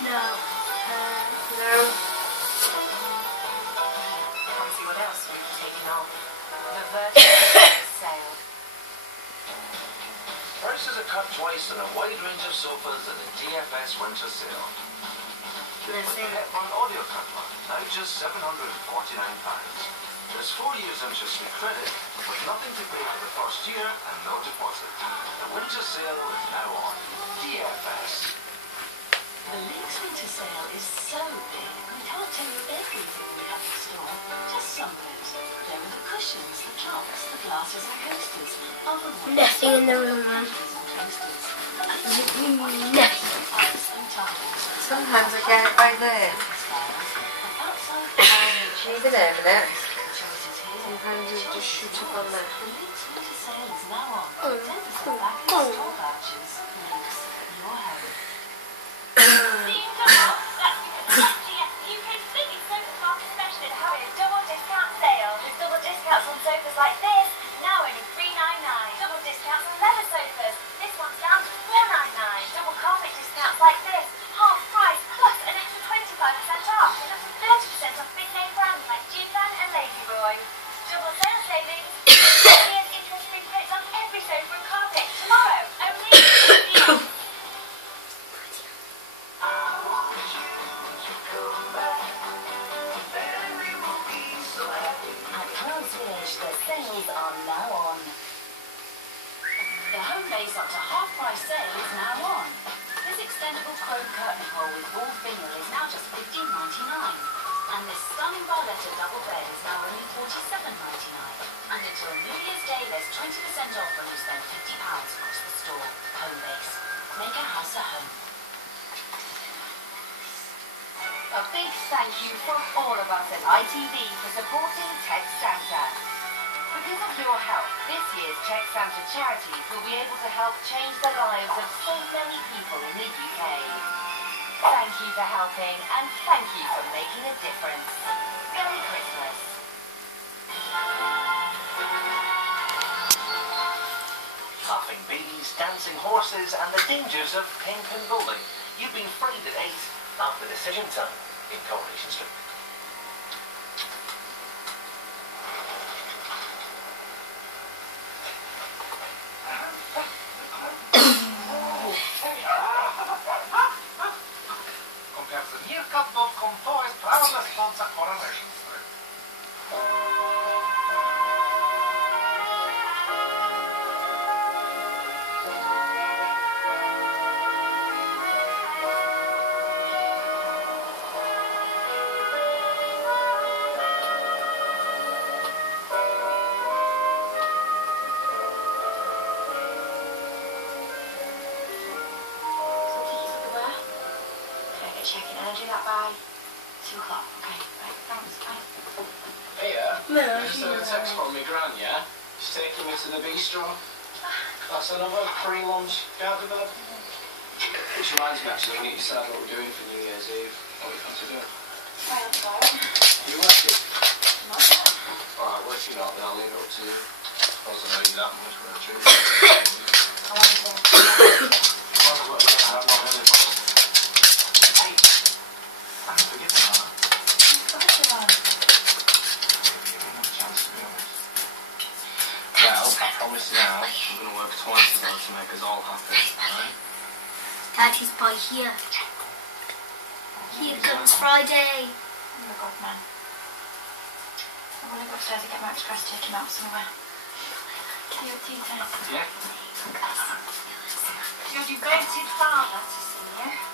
No. No. Come see what else we've taken off. The vertical sale. Prices are cut twice on a wide range of sofas at the DFS winter sale. One audio cover, now just £749. There's 4 years interest-free credit, with nothing to pay for the first year and no deposit. The winter sale is now on. DFS. The Leaks winter sale is so big, we can't tell you everything we have in store. Just some of it. There are the cushions, the tops, the glasses and coasters. Nothing in the room, man. Sometimes I get it like this. She's in there a minute. Sometimes you just shoot up on there. Are now on. The home base up to half price sale is now on. This extendable chrome curtain pole with wall vinyl is now just $15.99. And this stunning Barletta double bed is now only $47.99. And until New Year's Day, there's 20% off when you spend £50 across the store. Home base. Make a house a home. A big thank you from all of us at ITV for supporting Tech Santa. Because of your help, this year's Tech Santa charities will be able to help change the lives of so many people in the UK. Thank you for helping, and thank you for making a difference. Merry Christmas. Laughing babies, dancing horses, and the dangers of pink and bowling. You've been freed at 8 after decision time in Coronation Street. Comfort is proudly sponsor Coronation Street. Checking energy that by 2 o'clock. Okay, right, thanks, bye. Hey, No, I just had a text from my gran, yeah? She's taking me to the bistro. That's another pre-lunch garden bed. Which reminds me, actually, we need to decide what we're doing for New Year's Eve. What we have to do. Right, let's go. You working? No. Alright, well, if you're not, then I'll leave it up to you. I suppose I know you that much, but true. I want to. I promise now, I'm going to work twice as hard to make us all happy, alright? Daddy's by here. Here comes Friday. Oh my God, man. I want to go upstairs and get Max dressed, take him out somewhere. Can you do that? Yeah. Your devoted father to see you.